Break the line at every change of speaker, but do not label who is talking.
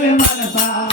I'm on Ave Maria.